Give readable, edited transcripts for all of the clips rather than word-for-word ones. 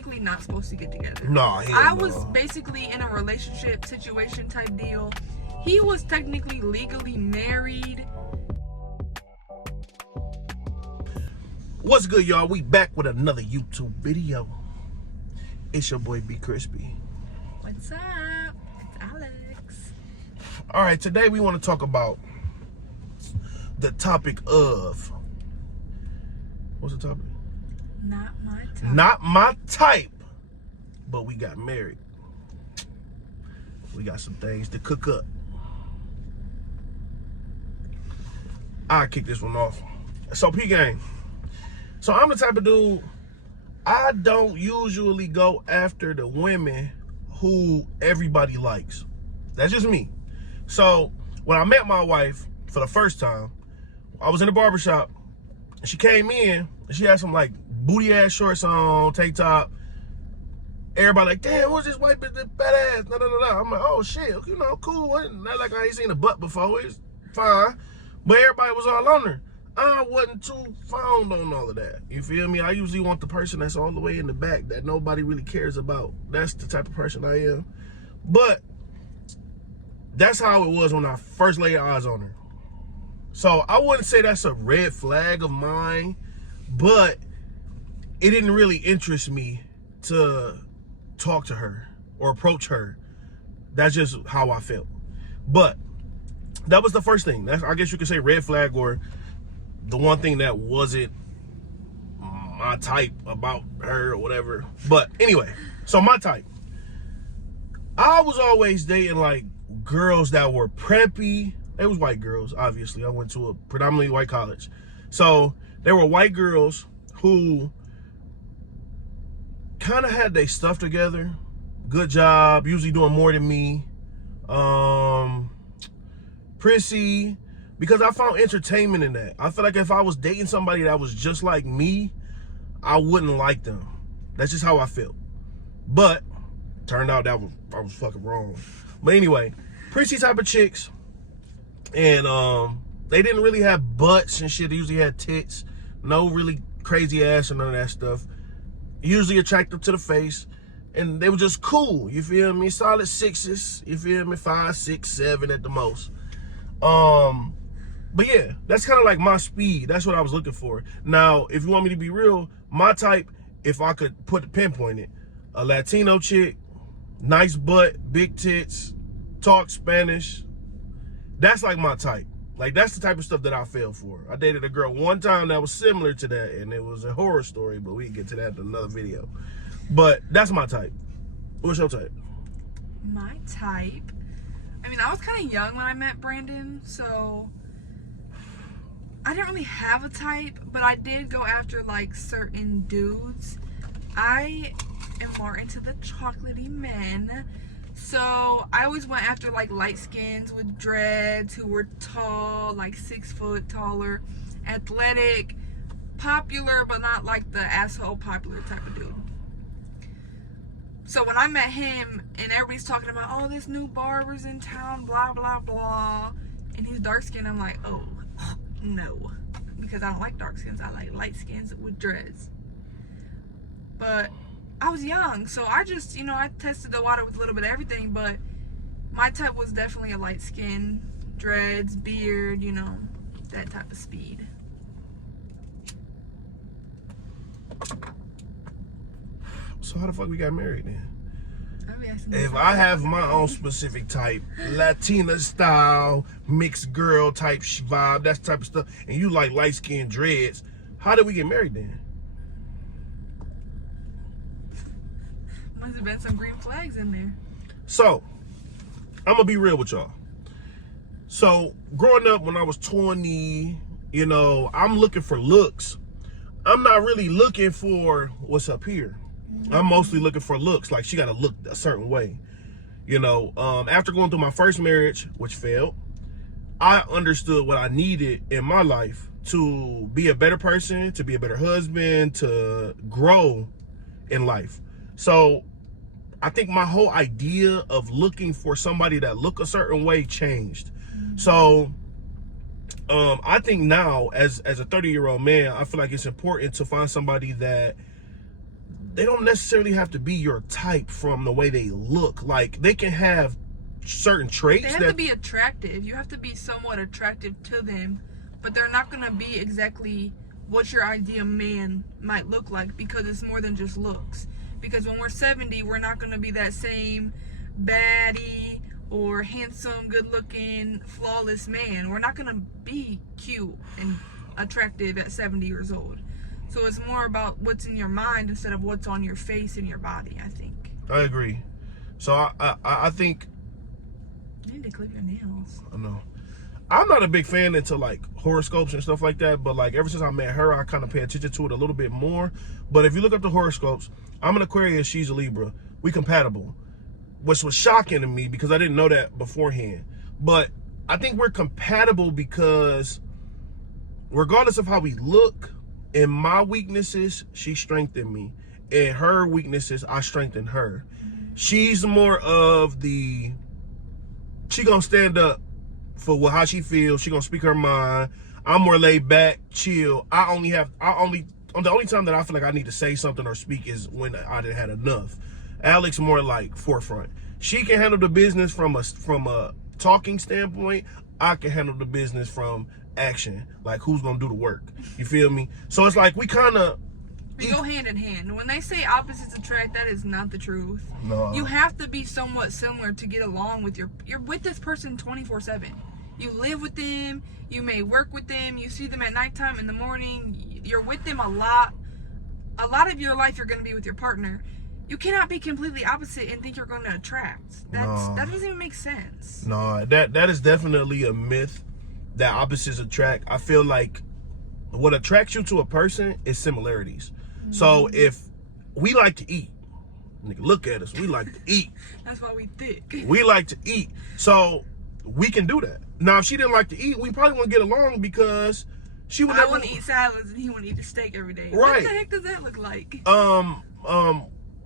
technically not supposed to get together. No, I was basically in a relationship situation type deal. He was technically legally married. What's good, y'all? We back with another YouTube video. It's your boy B Crispy. What's up? It's Alex. All right, today we want to talk about the topic of, what's the topic? Not my type. Not my type, but we got married. We got some things to cook up. I'll kick this one off. So, P-Gang. So, I'm the type of dude, I don't usually go after the women who everybody likes. That's just me. So, when I met my wife for the first time, I was in the barbershop, and she came in, and she had some, like, booty-ass shorts on, tank top. Everybody like, damn, what's this white bitch, this fat ass, da-da-da-da. I'm like, oh, shit, you know, cool. Not like I ain't seen a butt before. It's fine. But everybody was all on her. I wasn't too fond on all of that. You feel me? I usually want the person that's all the way in the back that nobody really cares about. That's the type of person I am. But that's how it was when I first laid eyes on her. So I wouldn't say that's a red flag of mine, but it didn't really interest me to talk to her or approach her. That's just how I felt. But that was the first thing. That's, I guess you could say, red flag, or the one thing that wasn't my type about her or whatever. But anyway, so my type. I was always dating like girls that were preppy. It was white girls, obviously. I went to a predominantly white college. So there were white girls who kind of had their stuff together. Good job, usually doing more than me. Prissy, because I found entertainment in that. I feel like if I was dating somebody that was just like me, I wouldn't like them. That's just how I felt. But turned out that I was fucking wrong. But anyway, prissy type of chicks. And they didn't really have butts and shit. They usually had tits. No really crazy ass or none of that stuff. Usually attractive to the face. And they were just cool. You feel me? Solid sixes. You feel me? 5, 6, 7 at the most. But yeah, that's kind of like my speed. That's what I was looking for. Now, if you want me to be real, my type, if I could pinpoint it, a Latino chick, nice butt, big tits, talk Spanish. That's like my type. Like, that's the type of stuff that I fell for. I dated a girl one time that was similar to that, and it was a horror story, but we can get to that in another video. But that's my type. What's your type? My type? I mean, I was kind of young when I met Brandon, so I didn't really have a type, but I did go after, like, certain dudes. I am more into the chocolatey men. So I always went after like light skins with dreads who were tall, like 6 foot taller, athletic, popular, but not like the asshole popular type of dude. So when I met him and everybody's talking about, oh, this new barber's in town, blah, blah, blah, and he's dark skinned, I'm like, oh, no, because I don't like dark skins. I like light skins with dreads. But I was young, so I just, you know, I tested the water with a little bit of everything, but my type was definitely a light skin, dreads, beard, you know, that type of speed. So how the fuck we got married then? If I have my own specific type, Latina style, mixed girl type vibe, that type of stuff, and you like light skin dreads, how did we get married then? Must have been some green flags in there. So, I'm gonna be real with y'all. So, growing up when I was 20, you know, I'm looking for looks. I'm not really looking for what's up here. I'm mostly looking for looks. Like, she gotta look a certain way. You know, after going through my first marriage, which failed, I understood what I needed in my life to be a better person, to be a better husband, to grow in life. So I think my whole idea of looking for somebody that look a certain way changed. So I think now as a 30-year-old man, I feel like it's important to find somebody that they don't necessarily have to be your type from the way they look. Like, they can have certain traits They have to be attractive. You have to be somewhat attractive to them, but they're not going to be exactly what your ideal man might look like, because it's more than just looks. Because when we're 70, we're not going to be that same baddie or handsome, good-looking, flawless man. We're not going to be cute and attractive at 70 years old. So it's more about what's in your mind instead of what's on your face and your body, I think. I agree. So I think... You need to clip your nails. I know. I'm not a big fan into like horoscopes and stuff like that, but like ever since I met her, I kind of pay attention to it a little bit more. But if you look up the horoscopes, I'm an Aquarius, she's a Libra. We compatible, which was shocking to me because I didn't know that beforehand. But I think we're compatible because regardless of how we look, in my weaknesses, she strengthened me. In her weaknesses, I strengthened her. She's more of the, she gonna stand up for how she feels. She gonna speak her mind. I'm more laid back, chill. The only time that I feel like I need to say something or speak is when I done had enough. Alex more like forefront. She can handle the business from a talking standpoint. I can handle the business from action, like who's gonna do the work. You feel me? So it's like we go hand in hand. When they say opposites attract, that is not the truth. No. You have to be somewhat similar to get along with you're with this person 24/7. You live with them, you may work with them, you see them at nighttime, in the morning, you're with them a lot. A lot of your life you're going to be with your partner. You cannot be completely opposite and think you're going to attract. That doesn't even make sense. No, that is definitely a myth that opposites attract. I feel like what attracts you to a person is similarities. Mm-hmm. So if we like to eat, nigga, look at us, we like to eat. That's why we thick. We like to eat. So we can do that. Now, if she didn't like to eat, we probably wouldn't get along because she would I want to eat salads and he want to eat a steak every day. Right. What the heck does that look like?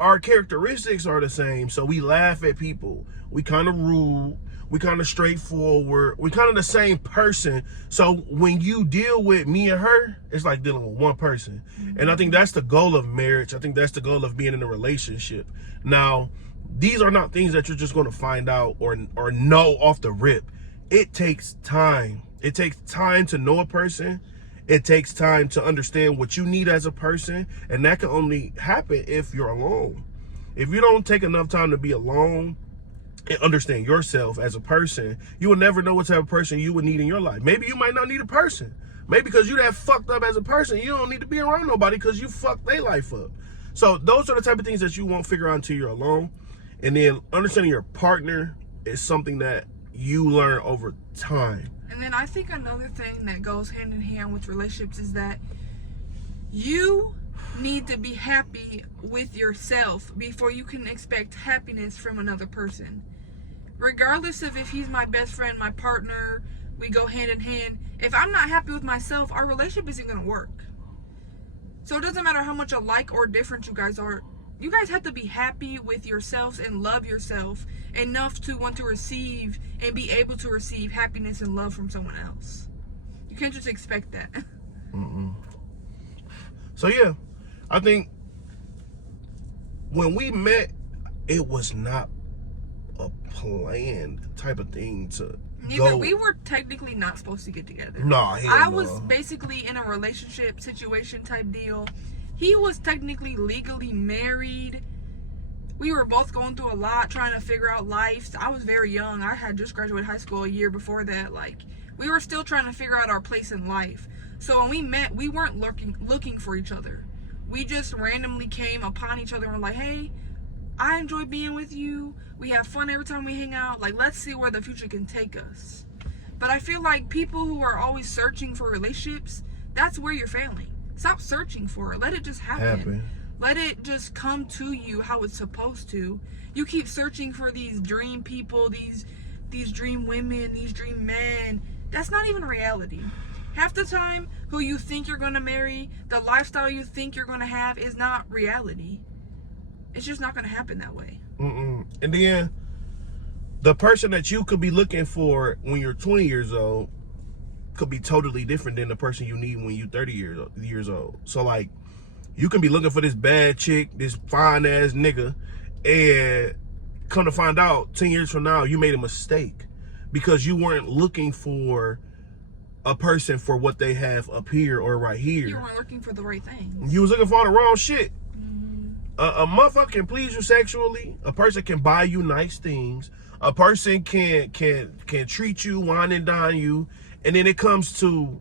Our characteristics are the same. So we laugh at people. We kind of rude. We kind of straightforward. We kind of the same person. So when you deal with me and her, it's like dealing with one person. Mm-hmm. And I think that's the goal of marriage. I think that's the goal of being in a relationship. Now, these are not things that you're just going to find out or know off the rip. It takes time. It takes time to know a person. It takes time to understand what you need as a person. And that can only happen if you're alone. If you don't take enough time to be alone and understand yourself as a person, you will never know what type of person you would need in your life. Maybe you might not need a person. Maybe because you that fucked up as a person, you don't need to be around nobody because you fucked their life up. So those are the type of things that you won't figure out until you're alone. And then understanding your partner is something that you learn over time. And then I think another thing that goes hand in hand with relationships is that you need to be happy with yourself before you can expect happiness from another person. Regardless of if he's my best friend, my partner, we go hand in hand. If I'm not happy with myself, our relationship isn't going to work. So it doesn't matter how much alike or different you guys are. You guys have to be happy with yourselves and love yourself enough to want to receive and be able to receive happiness and love from someone else. You can't just expect that. Mm-mm. So yeah, I think when we met, it was not a planned type of thing to go. We were technically not supposed to get together. Nah, I was basically in a relationship situation type deal. He was technically legally married. We were both going through a lot, trying to figure out life. I was very young. I had just graduated high school a year before that. Like, we were still trying to figure out our place in life. So when we met, we weren't looking for each other. We just randomly came upon each other and were like, hey, I enjoy being with you. We have fun every time we hang out. Like, let's see where the future can take us. But I feel like people who are always searching for relationships, that's where you're failing. Stop searching for it. Let it just happen. Let it just come to you how it's supposed to. You keep searching for these dream people, these dream women, these dream men. That's not even reality. Half the time, who you think you're going to marry, the lifestyle you think you're going to have is not reality. It's just not going to happen that way. And then the person that you could be looking for when you're 20 years old could be totally different than the person you need when you're 30 years old. So like, You can be looking for this bad chick, this fine ass nigga, and come to find out 10 years from now you made a mistake because you weren't looking for a person for what they have up here or right here. You weren't looking for the right things. You was looking for the wrong shit. A motherfucker can please you sexually. A person can buy you nice things. A person can treat you, wine and dine you, and then it comes to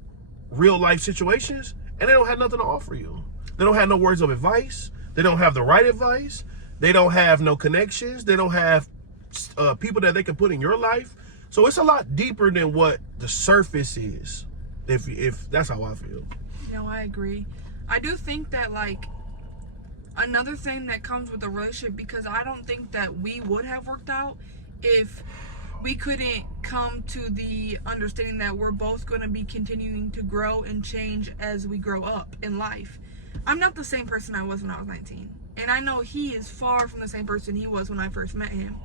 real life situations, and they don't have nothing to offer you. They don't have no words of advice. They don't have the right advice. They don't have no connections. They don't have people that they can put in your life. So it's a lot deeper than what the surface is. If that's how I feel. No, I agree. I do think that, like, another thing that comes with a relationship, because I don't think that we would have worked out if we couldn't come to the understanding that we're both going to be continuing to grow and change as we grow up in life. I'm not the same person I was when I was 19. And I know he is far from the same person he was when I first met him.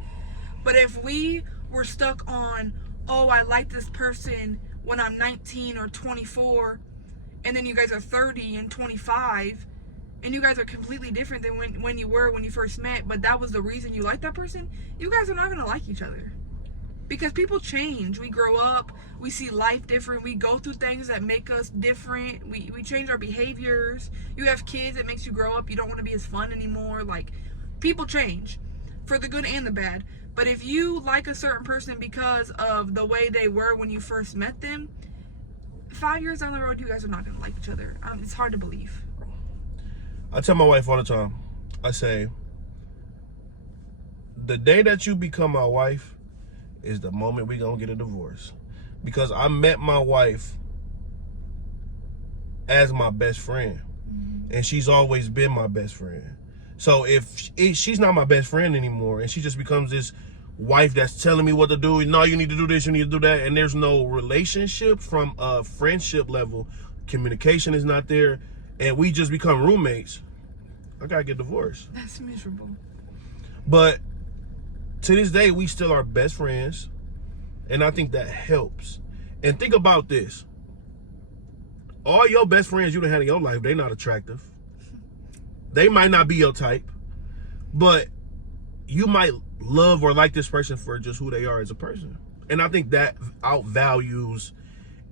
But if we were stuck on, oh, I like this person when I'm 19 or 24, and then you guys are 30 and 25, and you guys are completely different than when you were when you first met, but that was the reason you liked that person, you guys are not going to like each other. Because people change. We grow up. We see life different. We go through things that make us different. We change our behaviors. You have kids, it makes you grow up. You don't want to be as fun anymore. Like, people change for the good and the bad. But if you like a certain person because of the way they were when you first met them, 5 years down the road, you guys are not going to like each other. It's hard to believe. I tell my wife all the time, I say, the day that you become my wife is the moment we gonna get a divorce. Because I met my wife as my best friend. And she's always been my best friend. So if she's not my best friend anymore, and she just becomes this wife that's telling me what to do, no, you need to do this, you need to do that, and there's no relationship from a friendship level, communication is not there, and we just become roommates, I gotta get divorced. That's miserable. But to this day, we still are best friends, and I think that helps. And think about this. All your best friends you done had in your life, they not attractive. They might not be your type, but you might love or like this person for just who they are as a person. And I think that outvalues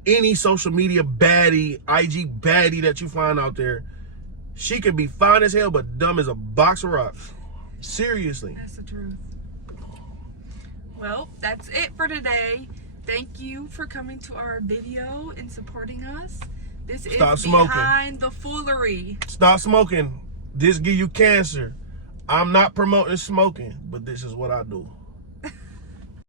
any social media baddie, IG baddie that you find out there. She can be fine as hell, but dumb as a box of rocks. Seriously. That's the truth. Well, that's it for today. Thank you for coming to our video and supporting us. This Stop is smoking. Behind the Foolery. Stop smoking. This give you cancer. I'm not promoting smoking, but this is what I do.